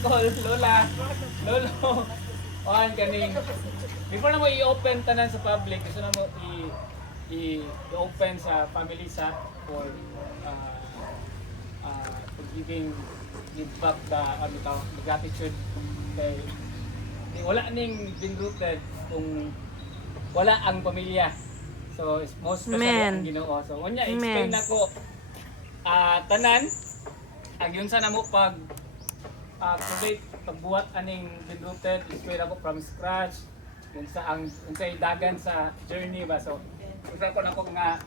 uncle, lola, lolo, on kaning before na mo i-open tanan sa public, gusto na mo i-open sa family sa for for give back the gratitude kay wala ning been rooted kung wala ang pamilya. So most especially ang Ginoo. So unya explain nako tanan ang yun sana mo pag create pagbuhat aning been rooted explain ako from scratch kung sa ang unsay dagan sa journey ba. So usa ko nako nga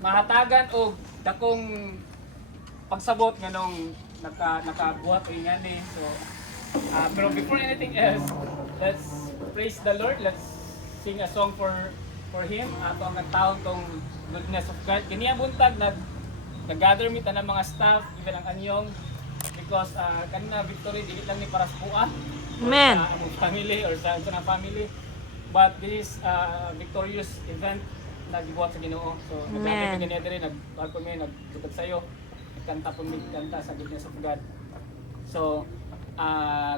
mahatagan og dakong pagsabot nganong nakabuhat ring ani. So pero before anything else, let's praise the Lord. Let's sing a song for him. Ato ang taon tong goodness of God. Kaniya buntag nag-gather mi tanang mga staff, even ang anyong because kanina victory dili lang ni para sa buwan. Amen. Sa among family or sa na family. But this victorious event na gibuhat sa Ginoo. So naglabi kami diri nagtutog sayo. Kanta po mi kanta sa goodness of God. So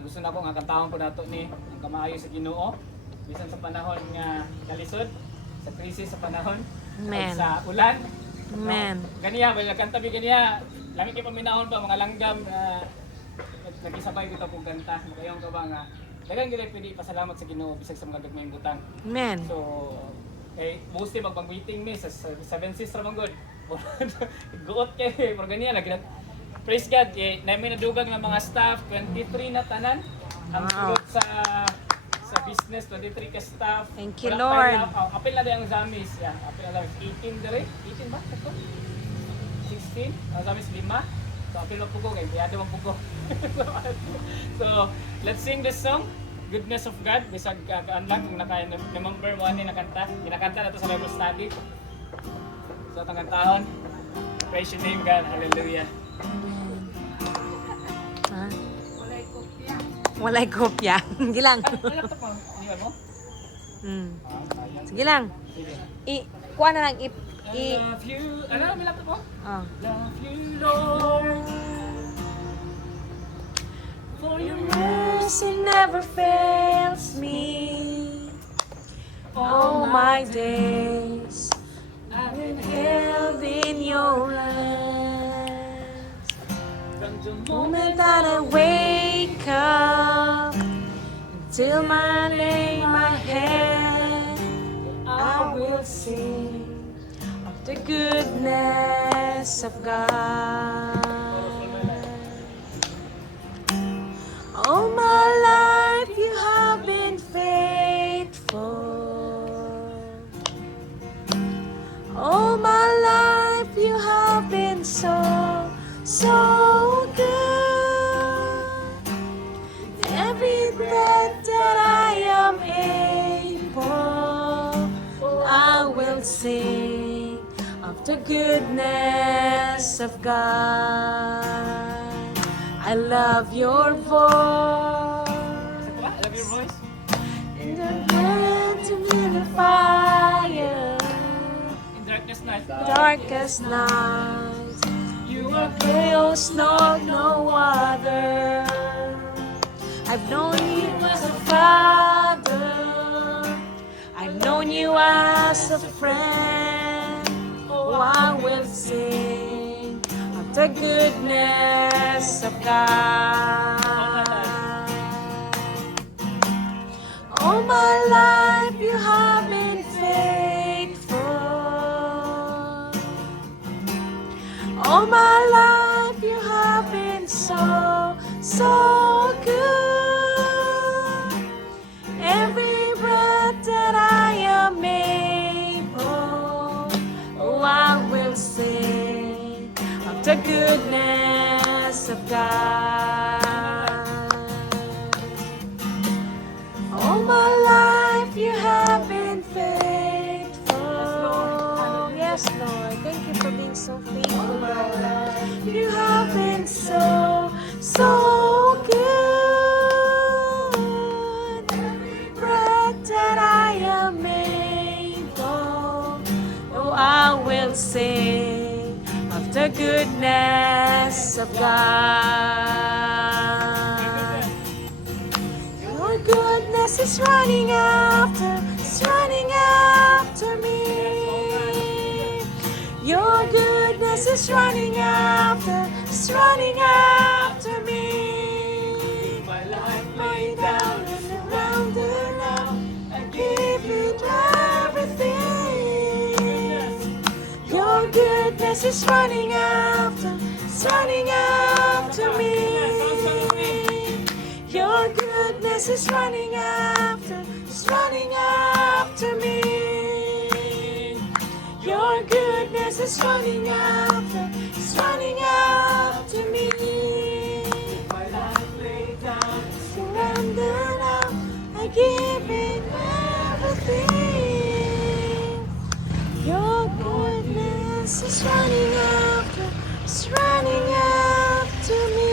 gusto na ko nga kantahon ko nato ni ang kamaayo sa Ginoo bisan sa panahon nga kalisod, sa krisis sa panahon, sa ulan. Amen. Ganiya ba kanta bi ganiya. Lami kay paminahon pa mga langgam nagisabay kita po kanta. Makayon ka ba nga daghang gid pwede pasalamat sa Ginoo bisag sa mga gagmayng butang. Amen. So mostly magpang-waiting mi sa 7 Sisters ra man gud. Guot kay pero ganiya lagi praise God, namin nadugang ng mga staff, 23 na tanan. Ang sulod sa business, 23 ka staff. Thank you, Lord. Apil na din ang Zamis. Yan, apil na Zamis. 18 dire. 18 ba? 16? Ang Zamis 5. So, apil na pugo. Kaya biyado ang pugo. So, let's sing this song. Goodness of God. Bisag kaanlang kung naka-remember mo ani nakanta. Kinakanta na to sa Bible study. So, itong kantahon. Praise your name, God. Hallelujah. Walay kopya. Sige lang. Laptop mo? Iniwan mo? Sige lang. Kuha na lang. I love you. Ano? May laptop mo? Love you, Lord. For your Mercy never fails me. All my days I've been held in your hands. from the Moment that I wake up until my name my head, I will sing of the goodness of God. All my life you have been faithful. All my life you have been so good. Every breath that I am able, I will sing of the goodness of God. I love your voice. I love your voice. In the wind to be the fire, In darkness night. darkest night. You are close, no other. I've known you as a father. I've known you as a friend. Oh, I will sing of the goodness of God. All my life you have been faithful. All my life you have been so good. Every breath that I am able, oh, I will sing of the goodness of God. All my life you have been faithful. Yes, Lord. Thank you for being so faithful, Lord. You have been so good. Every breath that I am able, oh, I will sing of the goodness of God. is running after me. Your goodness is running after me. My life Lay laid down down and surrounded now. I give it everything. Your goodness is running after me. Your goodness is running after me. Your goodness is running after me. My life laid down. Surrender now, I give it everything. Your goodness is running after me.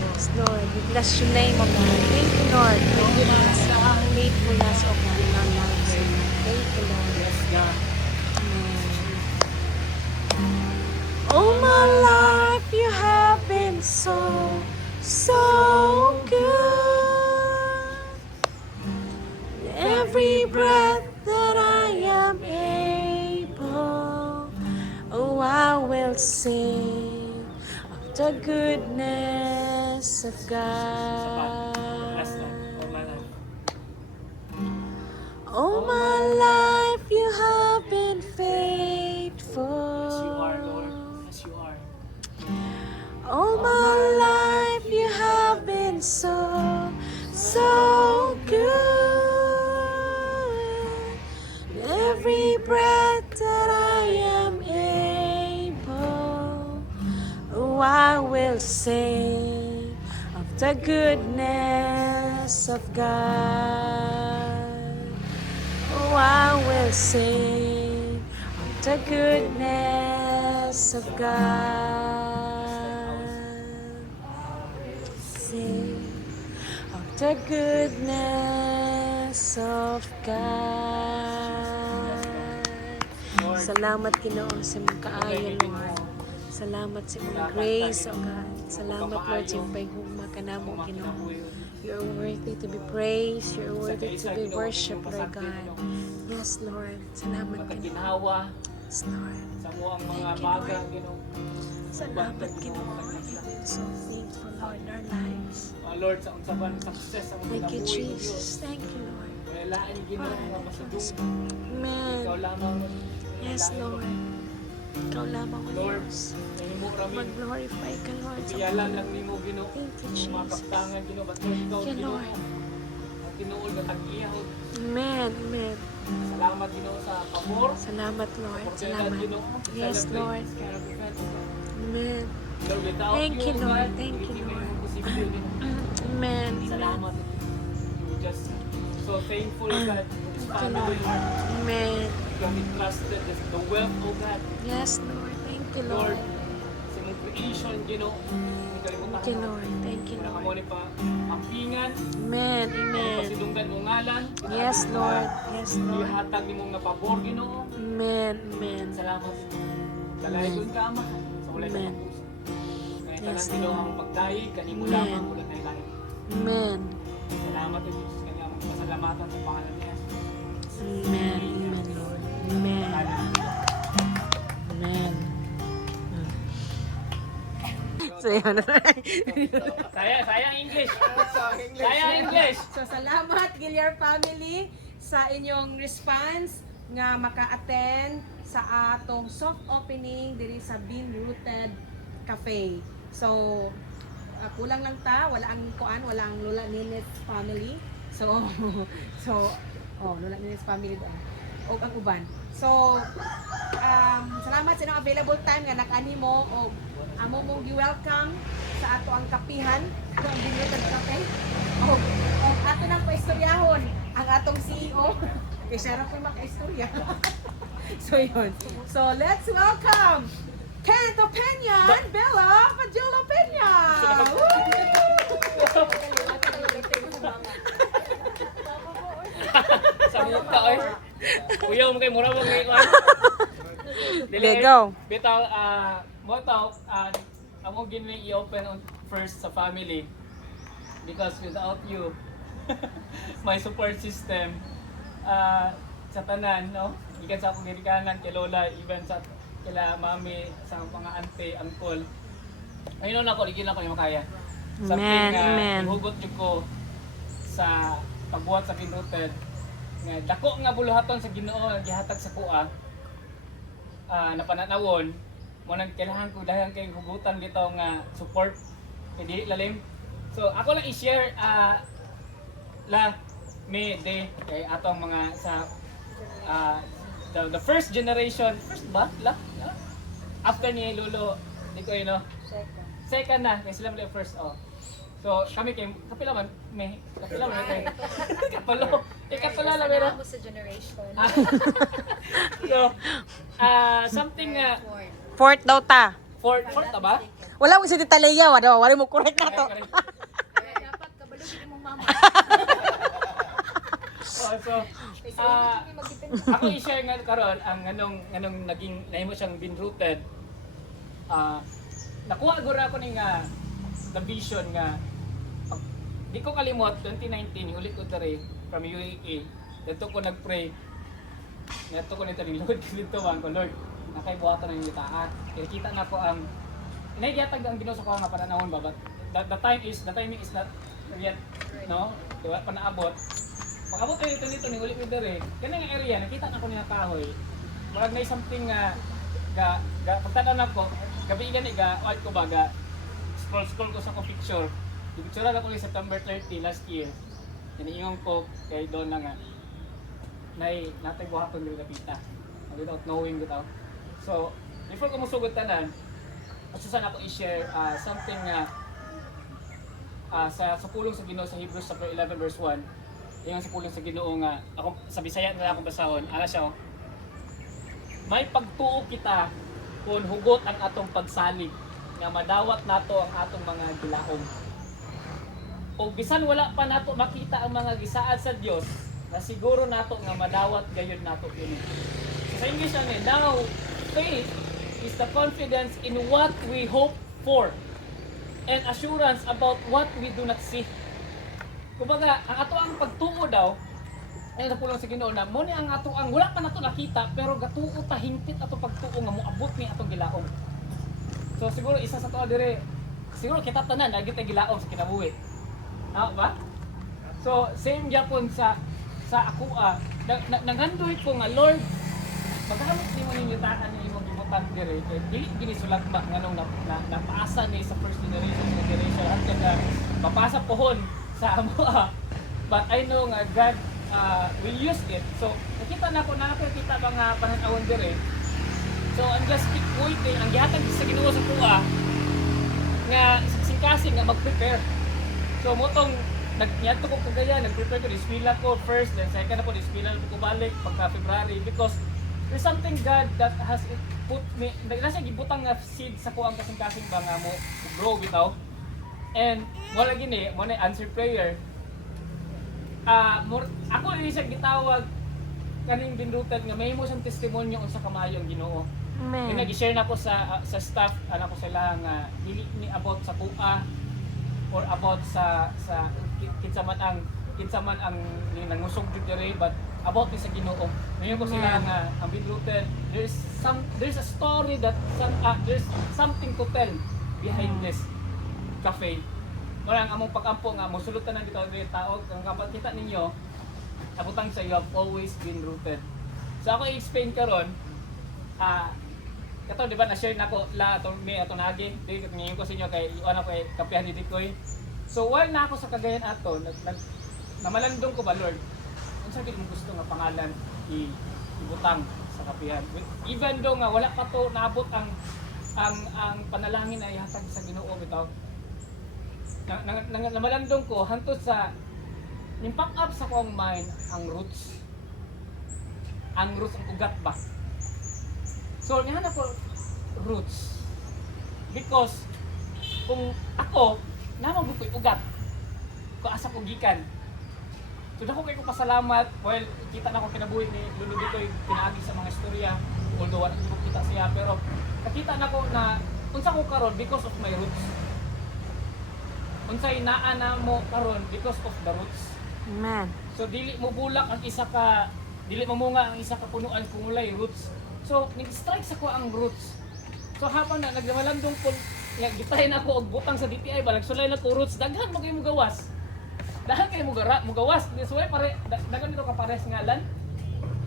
Yes, Lord, we bless your name, O God. Thank you, Lord, for your goodness, faithfulness, O God, in our lives. Thank you, Lord. Yes, God. All my life you have been so good. Every breath that I am able, oh, I will sing of the goodness of Bless God. All my God. life. All my life you have been faithful. Yes, you are, Lord. Yes, you are. All my life you have been so good. Every breath that I am able, oh, I will sing of the goodness of God. Oh, I will sing of the goodness of God. Sing of the goodness of God. Lord, Salamat Ginoo sa imong kaayo, Lord. Salamat sa imong grace, O God. Salamat, Lord, sa imong paghugma kanamo, Ginoo. You're worthy to be praised. You're worthy to be worshipped, Lord God. Yes, Lord. Salamat, Ginoo. Ginawa Yes, Lord. sa mo ang mga Thank you, baga, Lord. Ginoo. Salamat, Ginoo. You've been so faithful, Lord, in our lives. Lord, sa unsaban success ang Thank you, kinabuhi ko, Jesus. Thank you, Lord. Kaya lain Ginoo nga masugod. Amen. Ikaw lamang. Yes, Lord. Ikaw lamang, O Lord, Diyos. nahimo ramin. Mag-glorify ka, Lord, sa Iyalan lang nimo Ginoo. Thank you, Mga Jesus. kaptangan Ginoo, ba't ikaw Thank you, Ginoo. Lord. Ang tinuod nga tag-iyahod. Amen. Amen. Salamat Ginoo sa pabor. Salamat, Lord. Oportunidad, Salamat. Ginoo. Yes, Celebrate Lord. this kind of event, Lord. Amen. Lord, without Thank you, Lord. God, Thank you, hindi Lord. kayo posible, Ginoo. Amen. Amen. Salamat. We're just so thankful, God, for this Thank you, family, Lord. Lord. Amen. God, we trusted the wealth, oh God. Yes, Lord. Thank you, Lord, Lord. sa mong creation, Ginoo. Hindi kalimutan Thank you, Lord. Thank you, Wala ka mo Lord. ni pa ampingan, Amen. Amen. pasidunggan o ngalan. Yes, Lord. Yes, Lord. Ihatag ni mong napabor, Ginoo. Amen. Amen. Salamat. Dalayon ka, Ama. Sa walay ka Amen. puso. Kaya Yes, tanan, Ginoo, ang pagdahi, kanimo Amen. lamang, wala tayo lain. Amen. Salamat, O Diyos, kanya mong pasalamatan sa pangalan niya. Amen. Amen, Lord. Amen. Amen. So, yun. Sayang English. Sayang English. So salamat Gilyar family sa inyong response nga maka-attend sa atong soft opening diri sa Bean Rooted Cafe. So kulang lang ta, wala ang kuan, wala ang Lola Nines family. So Lola Nines family doon. O ang uban. So salamat sa inyong available time nga nag-ani mo o amo mong gi-welcome sa ato ang kapihan, ang Bean Rooted Cafe. O ato nang paistoryahon ang atong CEO. Kay siya ra po maka-istorya. So yun. So let's welcome Kento Peña and Bella Padilla Peña. Sa muka, oy. Kuya mo kay mura mo kay kuan. Okay, go. Bitaw, mo taw, amo gini i-open on first sa family. because without you, my support system, sa tanan, no? Ikan sa akong girikanan, kay Lola, even sa kila mami, sa mga auntie, uncle. Ngayon ako, ligin ako yung makaya. Amen, amen. Ihugot yun ko sa pagbuhat sa Binrooted. Nga, dako nga buluhaton sa Ginoo, gihatag sa kuha, na pananawon, mo nang kailangan ko dahil kay hugutan dito nga support kay dili lalim. So ako lang i-share la me de kay atong mga sa the first generation, first ba? After ni Lolo, di ko yun, no? Second na, kaya sila mali first, oh. So, kami kay kapila man, kapila man kay kapalo. Kapala lang meron. Sa generation. So, something Fourth daw ta. fourth ba? Wala mo si Tita Leia, wala mo correct na to. Dapat kabalugin mong mama. So, ako i-share nga karon ang anong naging nahimo siyang Binrooted. Nakuha gura ko ning the vision nga di ko kalimot 2019 ulit ko tari from UAE. Dito ko nagpray. Dito ko nito ning Lord dito man ko Lord. Nakay buhatan ng litaan. Kaya kita na ko ang inaigiyatag ang Ginoo sa ko nga panahon ba but the timing is not yet, no? Diba pa naabot. Pag-abot kayo nito ni ulit ko diri. Kanang area nakita na ko ni kahoy. Murag may something pagtanaw na ko gabi gani white ko baga scroll ko sa ko picture. Picture na ko ni September 30 last year. Iniingon ko kay doon na nga natay buhaton diri kapita. Without knowing bitaw. So, before ko musugod tanan, gusto sana ako i-share something sa pulong sa Ginoo sa Hebrews chapter 11 verse 1. Yung sa pulong sa Ginoo nga ako sa Bisaya na akong basahon. Ana siya. May pagtuo kita kung hugot ang atong pagsalig nga madawat nato ang atong mga gilaom. O bisan wala pa nato makita ang mga gisaad sa Dios, na siguro nato nga madawat gayud nato kini. So, sa English ani, now faith is the confidence in what we hope for and assurance about what we do not see. Kumbaga, ang ato ang pagtuo daw ay napulang sa Ginoo na mo ni ang ato ang wala pa nato nakita pero gatuo ta hingpit ato pagtuo nga moabot ni atong gilaom. So siguro isa sa tuwa dire, siguro kita tanan agi tay gilaom sa kinabuhi. Ba? So same gyapon sa ako naghandoy ko nga Lord, pagkamot nimo ning yutaan ni imong gibutan dire kay dili gini sulat ba nganong napaasa ni sa first generation hangtod na mapasa pohon sa amo. But I know nga God will use it. So nakita na ko nakakita mga pananawon dire. So I'm just keep waiting ang gihatag sa Ginoo sa kuha nga singkasing nga mag-prepare. So motong nagniadto ko kagaya, nag-prepare ko display ko first, then second na po display ko balik pagka February because there's something God that has put me, nasa gibutang nga seed sa kuang kasing-kasing ba nga mo grow bitaw. And mo lagi ni, mo na answer prayer. Ako rin siya gitawag kaning Binrooted nga may mo siyang testimonyo unsa kamayo ang Ginoo. Amen. Yung nag-share na ko sa staff, ko sila nga dili ni about sa kuha or about sa kinsa man ang nangusog jud diri but about ni sa Ginoo. Ngayon ko sila nga ang Binrooted, there's a story that there's something to tell behind this cafe. Marang among pag-ampo nga mosulutan na dito diri tao kung kapag kita ninyo abutang sa you have always been rooted. So ako i-explain karon kato di ba na-share nako la ato mi ato nagi di ngayon ko sa inyo kay iwan ako kay kapihan ni Dikoy. So while na ako sa Cagayan ato namalandong ko ba Lord unsa gid mo gusto nga pangalan ibutang sa kapihan even though nga wala pa to naabot ang panalangin na ihatag sa Ginoo bitaw. Namalandong ko hantod sa nimpack up sa kong mind ang roots ang ugat ba. So, ngayon ako roots. Because, kung ako, namang bukoy ugat. Kung asa ko gikan. So, dako kayo pasalamat. Well, kita na ko kinabuhi ni Lolo Dikoy pinaagi sa mga istorya. Although, wala ko kita siya. Pero, nakita na ko na, unsa ko karon because of my roots. unsay naa na mo karon because of the roots. Amen. So dili mo bulak ang isa ka, dili mamunga ang isa ka punuan kung walay roots. So nag-strike sa ko ang roots. So habang na nagmalandong ko, gitahin ako og butang sa DTI ba, nagsulay na ko roots, daghan mo kayo mo gawas. Daghan kayo mo gawas. So pare daghan nito ka pares ngalan.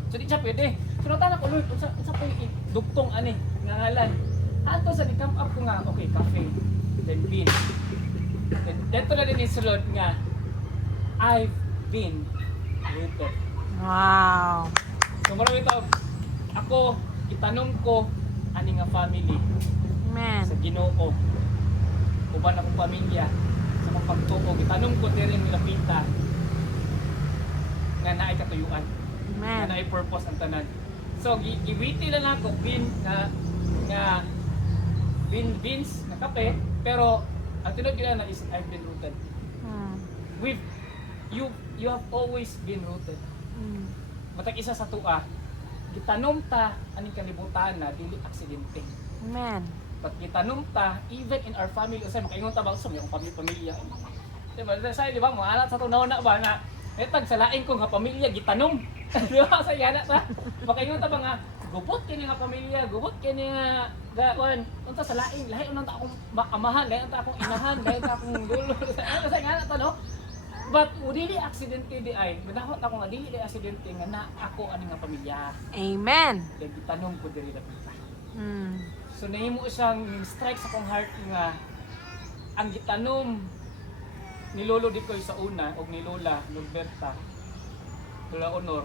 So di siya pwede. So natana ko Lord, unsa pa yung dugtong ani nga ngalan. Ato sa di-camp up ko nga, okay, cafe, then bean. Then dito na din isulod nga I've been rooted. Wow. So marami ito, ako, itanong ko, ani nga family, Amen. sa Ginoo, uban akong pamilya, sa mga pagtuo, itanong ko diri nilapita, nga naay katuyuan, nga Amen. naay purpose ang tanan. So, giwiti lang ako, beans, na kape, pero, ang tinod nila na is, I've been rooted. Mm. You have always been rooted. Mm. Matag isa sa tua, gitanom ta aning kalibutan na dili aksidente. Amen. But gitanom ta even in our family, usay makaingon ta ba sa mga pamilya. Diba? Sa di ba mo anak sa tunaw na ba na etag sa lain ko nga pamilya gitanom. Di ba sa yana ta? Makaingon ta ba nga gubot kini nga pamilya, gubot kini nga gawan. Unta sa lain, lahi unta akong amahan, lahi unta akong inahan, lahi unta akong dulo. Ano sa yana ta no? But dili aksidente di ay, manahot ako nga dili aksidente nga na ako ani nga pamilya. Amen. Kaya gitanong ko diri dapita. Mm. So nahimo siyang strike sa kong heart nga ang gitanom ni Lolo Dikoy sa una og ni Lola Norberta Lola Honor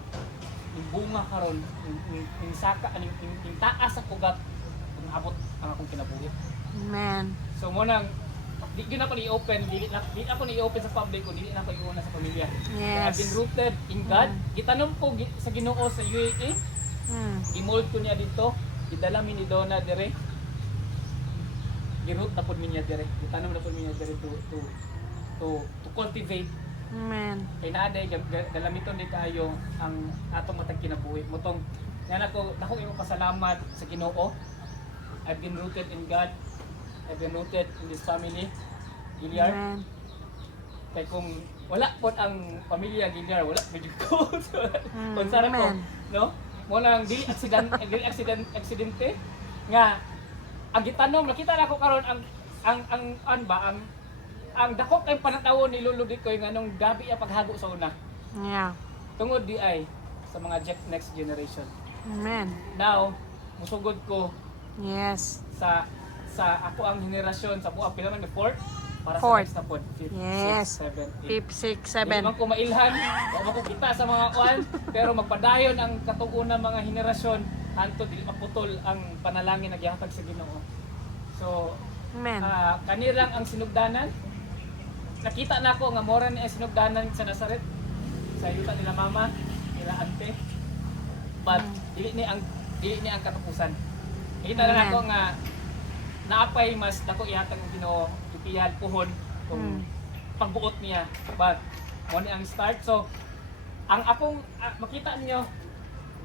yung bunga karon yung saka yung taas sa ugat kung abot ang akong kinabuhi. Amen. So mo nang di gyud ako ni-open, di ako ni-open sa public ko, dili na ako iuna sa pamilya. I've been Yes. rooted in God. Gitanom ko sa Ginoo sa UAE. Mm. Imold ko niya dito, idala mi ni Donna dire. Giroot na pud mi niya dire. Gitanom na pud mi niya dire to cultivate. Amen. Kay naaday galamiton di kayo ang atong matag kinabuhi. Motong yan ako imong pasalamat sa Ginoo. I've been rooted in God. I've been rooted in this family. Gilyar. Amen. Kay kung wala po ang pamilya Gilyar, wala medyo ko. Kung sana ko, Amen. no? Mo nang dili aksidente nga ang gitanom nakita na ko karon ang dako kay panatawon ni Lolo Dikoy nga nung gabi ang paghago sa una. Yeah. Tungod di ay sa mga next generation. Amen. Now, musugod ko Yes. sa ako ang henerasyon sa buang pila man ni fourth para Fourth. sa next na pod. 5, Yes. 6, 7, 8. 5, 6, Hindi 7. man ko mailhan, wala man ko kita sa mga kuan, pero magpadayon ang katugunan mga henerasyon hanto dili maputol ang panalangin nagyatag sa Ginoo. So, Amen. kanirang ang sinugdanan. Nakita na ko nga mora ni ang sinugdanan sa Nazaret. Sa yuta nila mama, nila ante. But dili ni ang katapusan. Nakita na ako nga naapay mas dako ihatag ang Ginoo ipiyal puhon kung pagbuot niya. But mo ni ang start. So ang akong makita niyo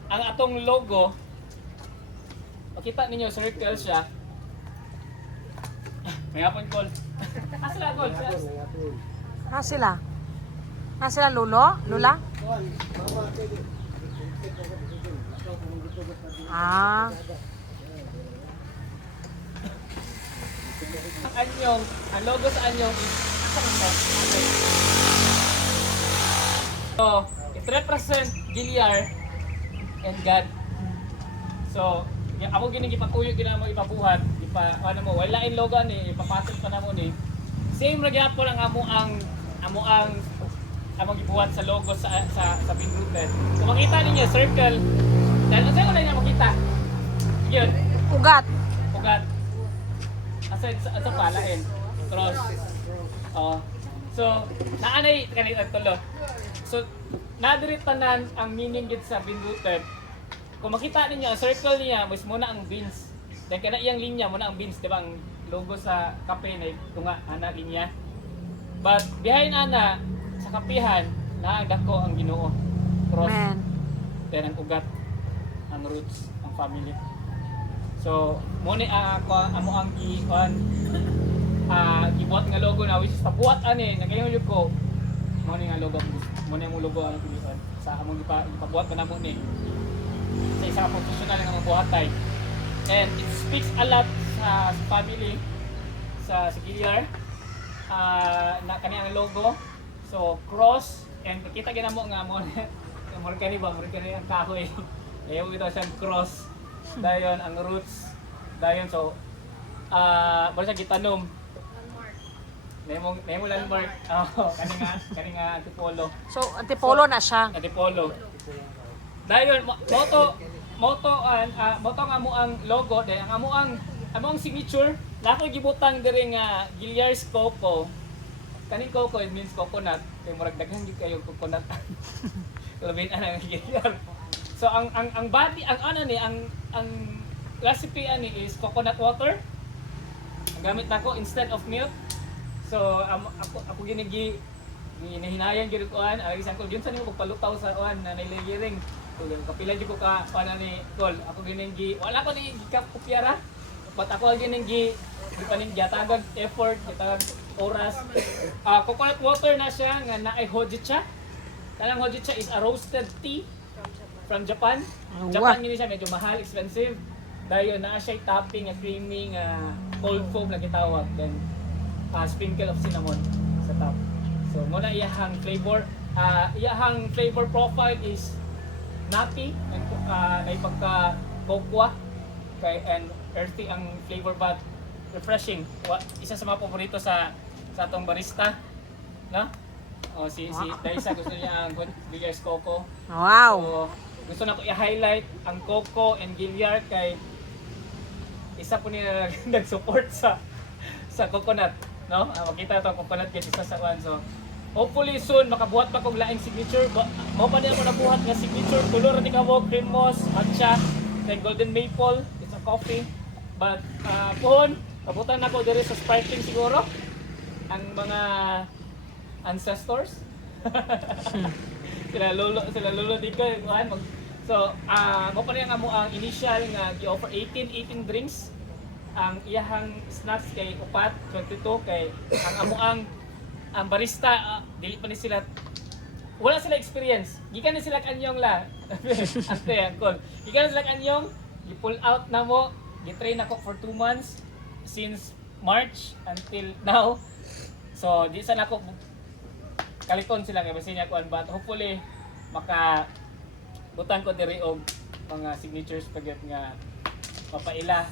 ang atong logo, makita ninyo circle siya. May hapon call. Asla call. Sila Lolo? Lula? Ah. Ang logo sa anyong is so, it represent Gilyar and God. So, ako ginigipatuyo ginamo ipabuhat, ano mo, wala in logo ni ipapatok pa namo ni. Same ra gyapon ang among gibuhat sa logo sa Being Rooted. So makita ninyo circle. Dahil unsa wala niya makita. Yun, Ugat. ugat. Asa palain. Cross. Oh. So, naanay kanina tulo. So, nadiri tanan ang meaning gid sa Being Rooted. Kung makita ninyo, ang circle niya, mas muna ang beans. Then kada iyang linya muna ang beans, di ba? Ang logo sa kape na tunga, ana linya. But behind ana, sa kapihan, naagdako ang Ginoo. Cross. Amen. Then ang ugat, ang roots, ang family. So, muna ako amo ang gibuhat nga logo na which is pabuhat ani nagayon jud ko mo ni nga logo mo ni mo logo ang pilihan sa among ipabuhat pa namo ni sa isang professional nga magbuhatay. And it speaks a lot sa family sa Gilyar na kaniyang logo. So cross and kita ginamo nga mo Morgani ang kahoy. Ayaw ito siyang cross. Dayon ang roots. Dayon so wala siya gitanom. Nemo landmark. Oh, kani nga antipolo. So, antipolo na siya. Antipolo. Dayon moto nga mo ang logo day ang among signature nako gibutang diri nga Gilyar's Coco. Kaning coco it means coconut. Kay murag daghan gyud kayo coconut. Labin ang Gilyar. So ang body ang ano ni ang recipe ani is coconut water. Ang gamit nako instead of milk. So ako ginigi hinahinayan gyud ko an ay isang ko gyud sa nimo pagpalutaw sa uan na niligiring. Kapila gyud ko ka pana ni Col. Ako ginigi wala ko ni gikapyara. But ako ginigi paning giatagag effort, giatagag oras. Coconut water na siya nga naay hojicha. Kanang hojicha is a roasted tea from Japan. Japan yun siya medyo mahal, expensive. Dayon na siya topping nga creamy nga cold foam na gitawag. Then sprinkle of cinnamon sa top. So muna iyahang flavor. Iyahang flavor profile is nutty and may pagka cocoa kay and earthy ang flavor but refreshing. Isa sa mga paborito sa atong barista, no? Si Daisa gusto niya ang Gilyar's Coco. Wow. So, gusto na ko i-highlight ang Coco and Gilyar kay isa po nila nag-support sa coconut, no? Makita ito ang coconut kay isa sa one. So, hopefully soon makabuhat pa kog laing signature. Mo pa din ako nabuhat nga signature color ni kamo cream moss, matcha, then golden maple. It's a coffee. But pohon, kabutan na ko diri sa sparkling siguro ang mga ancestors. sila lolo dito kuan mag so mo pa rin nga mo ang initial nga gi-offer 18 drinks ang iyahang snacks kay upat 22 kay ang amuang ang barista dili pa ni sila wala sila experience gikan ni sila kanyong la ate angkol gikan ni sila kanyong gi-pull out na mo gi-train ako for 2 months since March until now. So di sana ako kalikon sila kay basi niya kuan but hopefully maka butan ko diri og mga signatures pagyud nga papaila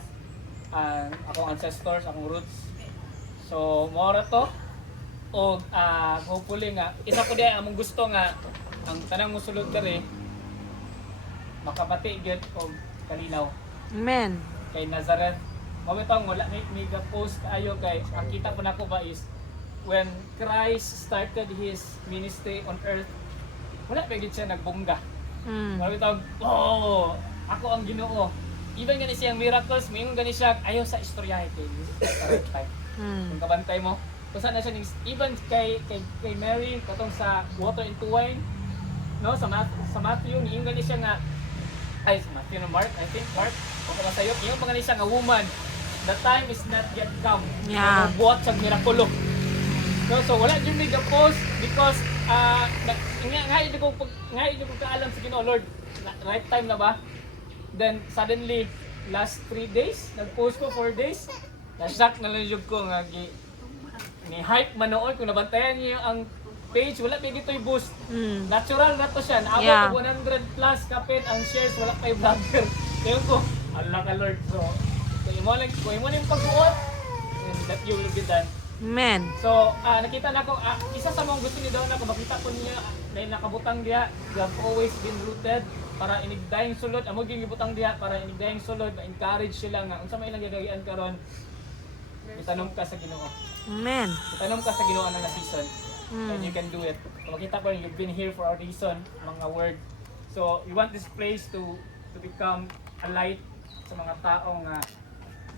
ang akong ancestors, akong roots. So mora to og hopefully nga isa ko diay among gusto nga ang tanang mosulod diri makabati gyud og kalinaw Amen. kay Nazareth. Mabitang wala may post ayo kay ang kita po nako ba is when Christ started his ministry on earth, wala pa gid siya nagbongga. Mabitang ako ang Ginoo. Even gani siyang miracles, mayong gani siya ayo sa istorya kay correct time. Kung kabantay mo, kung saan na siya even kay Mary katong sa water into wine, no sa Matthew mayong gani siya nga ay sa Matthew no Mark, I think Mark o kasayo mayong gani siya nga woman. The time is not yet come. Yeah. Buhat sa mirakulo. No, so wala jud mig post because nga ko kaalam sa Ginoo Lord. Right time na ba? Then suddenly last 3 days nag-post ko 4 days. Na-shock na lang jud ko nga ni hype manood kung nabantayan niyo ang page wala pa gitoy boost. Natural na to siya. Naabot og 100 plus kapit ang shares wala pa vlogger. Kaya ko Allah ka Lord. So kung mo lang pagbuot and that you will be done. Amen. So, nakita na ko, isa sa mga gusto ni daw na ko, makita ko niya na nakabutang diha, you have always been rooted para inigdayeng sulod. Amo gyud gibutang diha para inigdayeng sulod, ma-encourage sila nga unsa may ilang gagagian karon. Itanom ka sa Ginoo. Amen. Itanom ka sa Ginoo nga season. And you can do it. So, makita ko you've been here for a reason, mga word. So, you want this place to become a light sa mga taong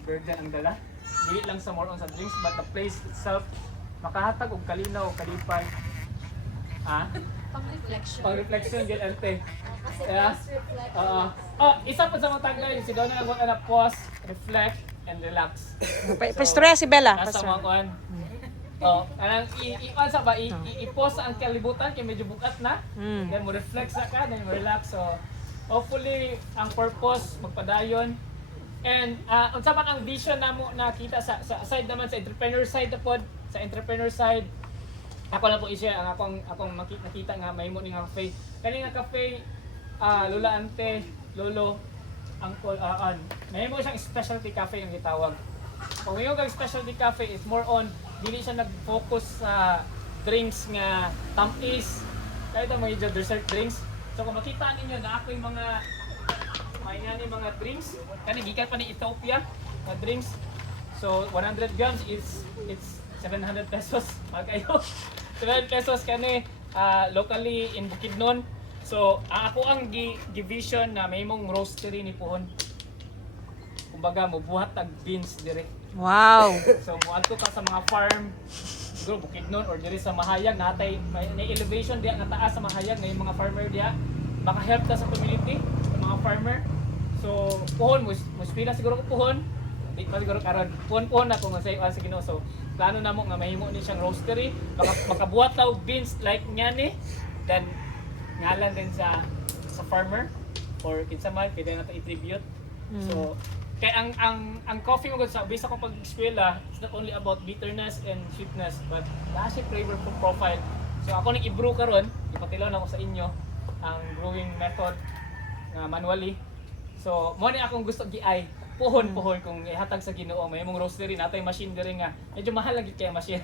burden ang dala. Dili lang sa more on sa drinks but the place itself makahatag og kalinaw, kalipay. Pang-reflection. Pang-reflection gyud ante. Kasi Yeah. just reflect. Isa pa sa mga tagline si Donna ang pause, reflect and relax. Paistorya si Bella. Nasa Pastor. mga kuan. Oh, anang i-on sa ba i-pause ang kalibutan kay medyo bukat na. Then mo reflex na ka, then mo relax. So hopefully ang purpose magpadayon. And unsa man ang vision namo nakita sa side naman sa entrepreneur side na pod, sa entrepreneur side. Ako na po i-share ang akong nakita nga mahimo ning cafe. Kani nga cafe Lola Ante, Lolo, Uncle mahimo siyang specialty cafe ang gitawag. Kung yung specialty cafe is more on dili siya nag-focus sa drinks nga tamis. Kahit ang mga dessert drinks. So kung makita ninyo na ako yung mga may nga ni mga drinks, kani gikan pa ni Ethiopia na drinks. So 100 grams it's 700 pesos. Magayo. 700 pesos kani locally in Bukidnon. So ako ang division na may mong roastery ni Puhon. Kumbaga mo buhat tag beans dire. Wow. So muadto ka sa mga farm siguro Bukidnon or diri sa Mahayag natay may elevation diya nga taas sa Mahayag na yung mga farmer diya maka-help ta sa community sa mga farmer. So Puhon mo spila siguro ko Puhon. Di pa siguro karon Puhon na kung sa Ginoo. So plano namo nga mahimo ni siyang roastery makabuhat taw beans like ngani then ngalan din sa farmer or kinsa man pwede na to i-tribute. So kay ang coffee mo sa bisa ko pag-eskwela, it's not only about bitterness and sweetness but lahat siya flavorful profile. So ako ning i-brew karon, ipatilaw na ko sa inyo ang brewing method nga manually. So mo ni akong gusto giay puhon kung ihatag sa Ginoo may mong roastery natay machine diri nga medyo mahal lagi kay machine.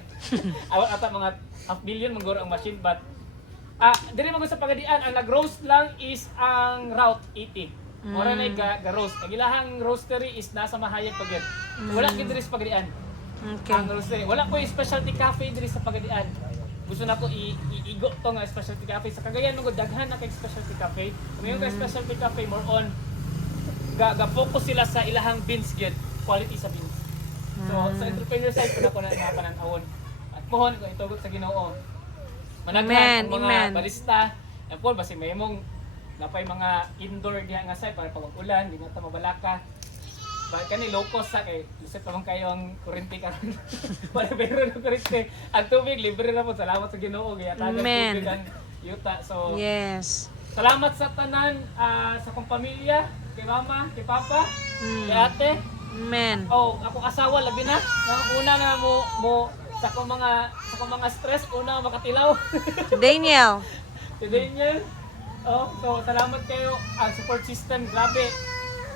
Awat ata mga $500,000 mangguro ang machine but diri man sa Pagadian ang nag-roast lang is ang Route 80. Mora na ga-roast. Ang ilahang roastery is nasa Mahayag pagid. Wala gid diri sa Pagadian. Okay. Ang roastery. Wala ko yung specialty cafe diri sa Pagadian. Gusto na ko iigo to nga specialty cafe sa Cagayan mo daghan na kay specialty cafe. Kung yung specialty cafe more on ga-focus sila sa ilahang beans gid, quality sa beans. So sa entrepreneur side ko na nga pananawon. At pohon ko itugot sa Ginoo. Managhan ang mga barista. Paul basi may mong napay mga indoor diha nga side para pag ulan, di na ta mabalaka. Bakit kani low cost sa kay lisod pa man kayo ang kuryente karon. Wala pero ng kuryente. Ang tubig libre na po. Salamat sa Ginoo gaya tagan tubig ang yuta. So Yes. salamat sa tanan sa kong pamilya, kay mama, kay papa, kay ate. Amen. Oh, ako asawa labi na. Nga una na mo sa kong mga stress una makatilaw. Daniel. Si Daniel. Oh, so salamat kayo ang support system grabe.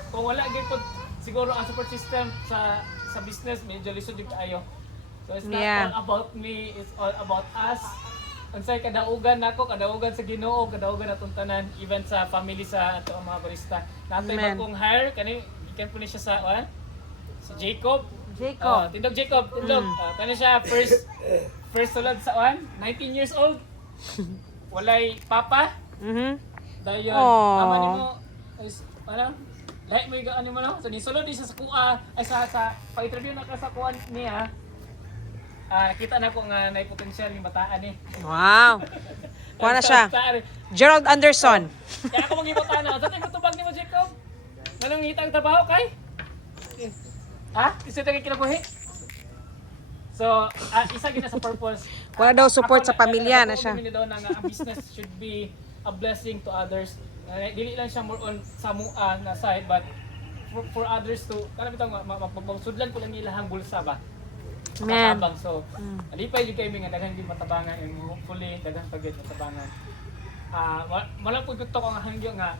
Kung wala gyud pod siguro ang support system sa business medyo lisod yung kaayo. So it's not all about me, it's all about us. Unsay kadaugan nako, kadaugan sa Ginoo, kadaugan atong tanan, even sa family sa ato ang mga barista. Natay ba kong hire kani gikan po ni siya sa si Jacob. Tindog Jacob, tindog. Kani siya first sulod sa 19 years old. Walay papa. Dayon, mama nimo is parang lahi mo yung ano mo no? So nisulod di siya sa kuha, ay sa pa-interview na ka sa kuha niya. Nakita na ko nga na potential yung bataan eh. Wow. Kuha na siya. Gerald Anderson. Kaya ako mag-ibotaan na. Sa tayo tubag ni mo, Jacob? Anong hitang trabaho kay? Isa tayo kinabuhi? So, isa gina sa purpose. Wala daw support sa pamilya na siya. Daw na nga ang business should be a blessing to others. Dili lang siya more on samua na side but for others to kana bitaw magsudlan ko lang ilahang bulsa ba. Man. So, alipay jud kay mi nga daghan gyud matabangan and hopefully daghan pa gyud matabangan. Wala po gusto ko nga hangyo nga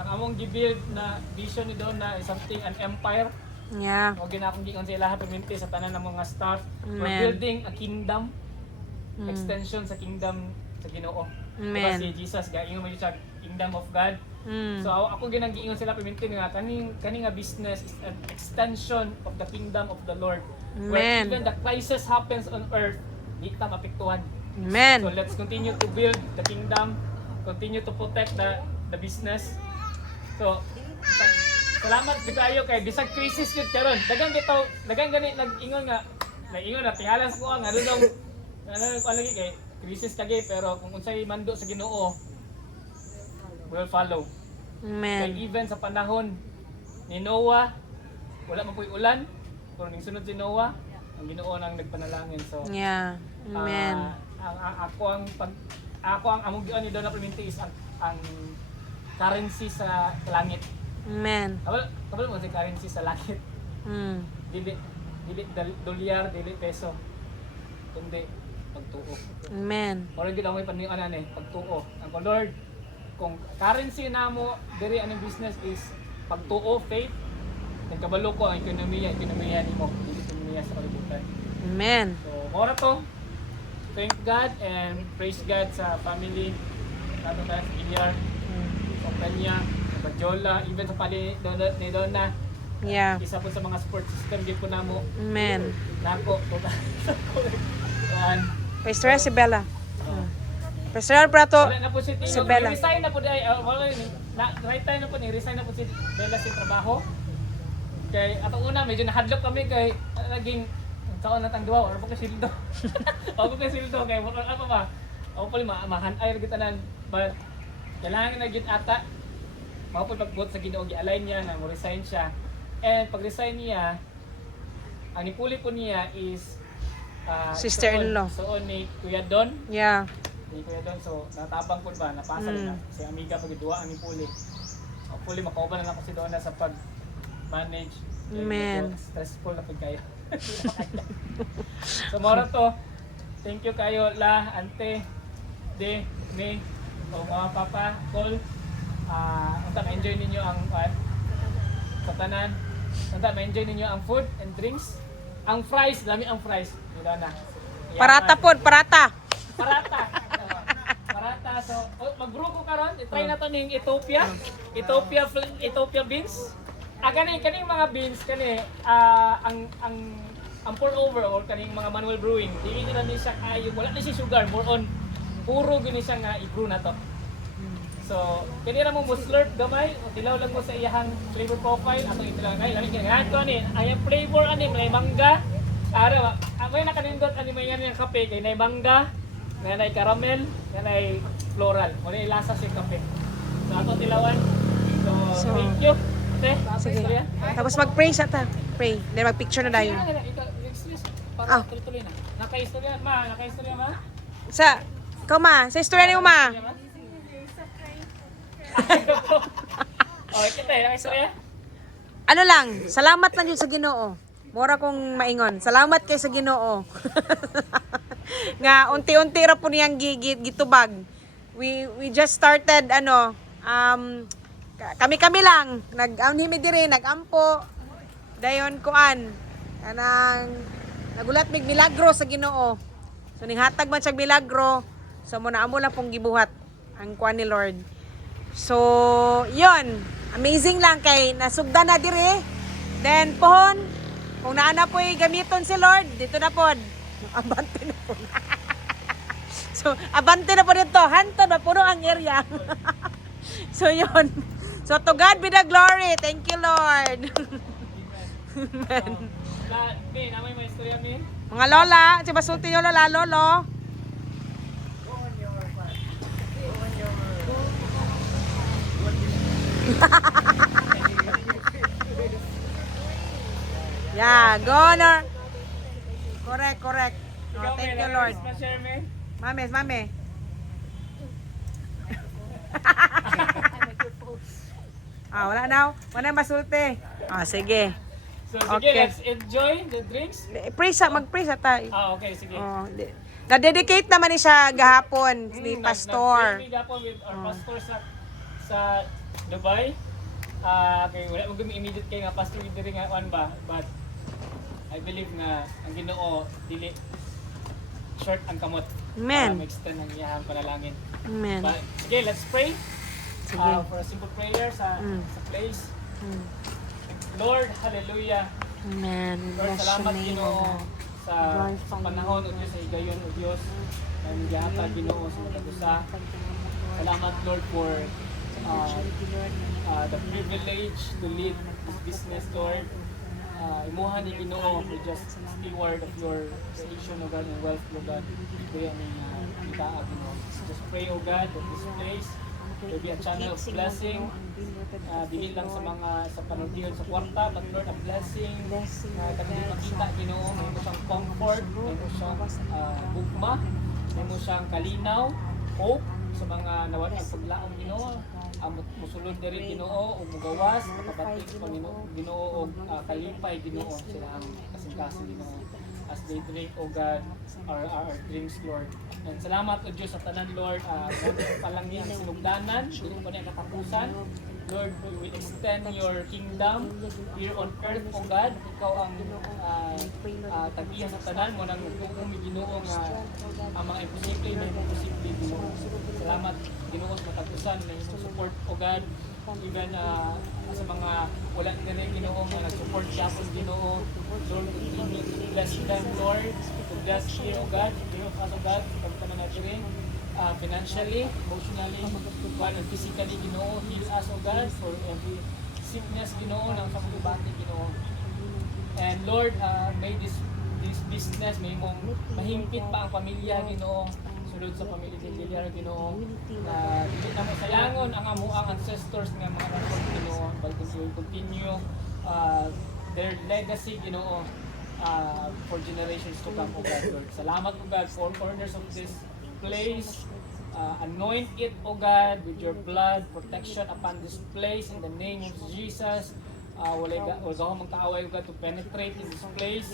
ang among gibuild na vision ni doon na is something an empire. Yeah. O ginakong gikan sa ilaha permanente sa tanan ng mga staff. We're Amen. building a kingdom. Extension sa kingdom sa Ginoo. Diba Amen. si Jesus gaingon man siya kingdom of God. So ako ginang giingon sila permanente nga kani nga business is an extension of the kingdom of the Lord. Where Amen. even the crisis happens on earth, di ta mapektuhan. Amen. So let's continue to build the kingdom, continue to protect the business. So salamat gid kayo kay bisag crisis gid karon. Dagan gani nag-ingon nga nag-ingon na tihalas ko ang ano lagi kay crisis kagi pero kung unsay mando sa Ginoo will follow. Kay Amen. even sa panahon ni Noah wala man ko'y ulan, pero ning sunod si Noah, ang Ginoo nang nagpanalangin. So, Yeah. Amen. Ako ang among gion ni Donna Clemente is ang currency sa langit. Amen. Kabalo mo si currency sa langit. Mm. Dili dolyar, dili peso. Kundi pagtuo. Amen. Or gid amoy paniunan pagtuo. Ang Lord, kung currency namo diri ang business is pagtuo, faith, nagkabalo ko ang ekonomiya nimo, dili ekonomiya sa kalibutan. Amen. So, mora to. Thank God and praise God sa family nato tayo sa Gilyar, sa kanya, sa Badyola, even sa pali ni Donna. Yeah. Isa po sa mga support system gid po namo. Amen. Nako, Pastor si Bella. Pastor Prato. wala na po si Si Bella. resign na po dai, right time na po ni resign na po si Bella sa trabaho. Kay ato una medyo nahadlok kami kay naging kaon natang duwa or pagka sildo. Ako kay sildo kay ano ba? Ako pala mahanay ra gitanan but kailangan na gid ata mao po pagbuot sa Ginoo gi-align niya na mo resign siya. And pag resign niya, ang nipuli po niya is Sister-in-law. So ni Kuya Don. Yeah. Ni Kuya Don, so natabang po ba, napasa na si amiga pagduwa ang nipuli. Hopefully makauban na lang ko si Donna sa pag-manage. Amen. Stressful na po kayo. So moro to, thank you kayo la, ante, de, me, o mga papa, call. Unta ma-enjoy ninyo ang sa tanan. Unta ma-enjoy ninyo ang food and drinks. Ang fries, dami ang fries. Nila na. Parata pod, parata. Parata. Parata. So, mag-grupo karon. I-try na to ning Ethiopia. Ethiopia beans. Kaning mga beans kani ang pour over or kaning mga manual brewing. Dili nila ni siya kayo. Wala na siya sugar, more on puro gini siya nga i-brew na to. So, kani ra mo slurp gamay, o tilaw lang mo sa iyang flavor profile ato itilaw kay lami kay to ani. Ayang flavor ani may mangga. Ara, amoy nakanindot ani may yan yung kape kay nay mangga, nay caramel, nay floral. Mo ni lasa si kape. So ato tilawan. So, thank you. Ate, Sige. istorya. Tapos mag-pray sa ta. Pray. Then mag-picture na dayon. Para tuloy na. Nakaistorya ma. Sa ma, sa istorya ni ma. Oh, kita nakaistorya. Ano lang, salamat lang yun sa Ginoo. Mora kong maingon. Salamat kay sa Ginoo. Nga unti-unti ra po niyang gitubag. We just started kami lang nag-aunhimi diri, nag-ampo. Dayon kuan. Kanang nagulat mig milagro sa Ginoo. So ninghatag man siya milagro. So muna amo lang pong gibuhat ang kuan ni Lord. So, yun. Amazing lang kay nasugdan na dire. Then pohon, kung naana po'y gamiton si Lord, dito na pod. Abante na po. So, abante na po dito. Hantod na puno ang area. So, yun. So, to God be the glory. Thank you, Lord. Amen. Namay may istorya mi. Mga lola, si basulti nyo lola, lolo. Yeah, goner. Correct. Oh, thank you, Lord. Ma-share mi. Mame. Wala na. Wala na masulti. Sige. So sige, Okay. let's enjoy the drinks. Mag-pray sa tayo. Okay, sige. Na-dedicate naman ni siya gahapon ni Pastor. Nag-pray po with our pastor sa Dubai. Kay wala mo gumi immediate kay nga pastor diri nga one ba, but I believe nga ang Ginoo dili short ang kamot. Amen. Ma-extend ang iyang panalangin. Amen. But sige, let's pray. Sige. For a simple prayer sa place. Lord, hallelujah. Amen. Lord, Bless your salamat name, O Ginoo God. sa Glorify you, panahon o Lord. Diyos sa higayon o Diyos. Ang gihata Ginoo sa matagusa. Salamat Lord for the privilege to lead this business, Lord. Imuha ni Ginoo for just steward of your station, O God, and wealth, O God. Kaya ni itaag, Ginoo. Just pray, O God, that this place will be a channel of blessing. Dili lang sa mga sa panuntiyon sa kwarta, but Lord, a blessing. Kami makita, Ginoo, may mo siyang comfort, may mo siyang bugma, may mo siyang kalinaw, hope sa mga nawala ang paglaong, Ginoo. Musulod diri, Ginoo, o mugawas, makabatik sa Panginoon, Ginoo, o kalipay, Ginoo, sila ang kasing-kasing, Ginoo. As they drink, O God, our drinks, Lord. And salamat, O Diyos, sa tanan, Lord. Pa lang niya ang sinugdanan, dito pa niya katapusan. Lord, we will extend your kingdom here on earth, O God. Ikaw ang tagiya sa tanan mo nang umi, Ginoo, nga ang mga imposible na imposible, Ginoo. Salamat, Ginoo, sa matagusan na yung support, O God. Even sa mga wala nila, Ginoo, nga nag-support siya sa Ginoo. Lord, continue to bless them, Lord. To bless here, O God. Here of us, O God. Pagkaman natin rin. Financially, emotionally, and physically, Ginoo. Heal us, O God, for every sickness, Ginoo, ng sa mga bati, Ginoo. And Lord, may this business, may mong mahimpit pa ang pamilya, Ginoo. Sulod sa pamilya ni Villar, Ginoo. Dili na mo sayangon ang amuang ancestors nga mga nakon, Ginoo. But we will continue their legacy, Ginoo, for generations to come, O God, Lord. Salamat, O God, for corners of this place. Anoint it, O God, with your blood, protection upon this place in the name of Jesus. Wala ka magkaaway, O God, to penetrate in this place.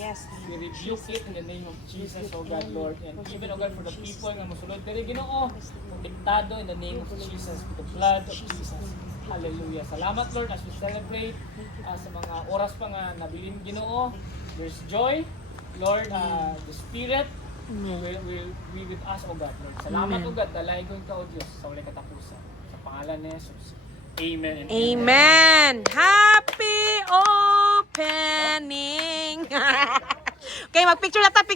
We rebuke it in the name of Jesus, O God, Lord. And even, O God, for the people nga musulod diri, Ginoo, protektado in the name of Jesus, with the blood of Jesus. Hallelujah. Salamat, Lord, as we celebrate sa mga oras pa nga nabilin, Ginoo. There's joy, Lord, the Spirit will be with us, O God, Lord. Salamat, O God, dalay ko ikaw, O Diyos, sa walay katapusan. Sa pangalan ni Jesus. Amen. And Amen. Happy opening. Okay, magpicture na ta, picture.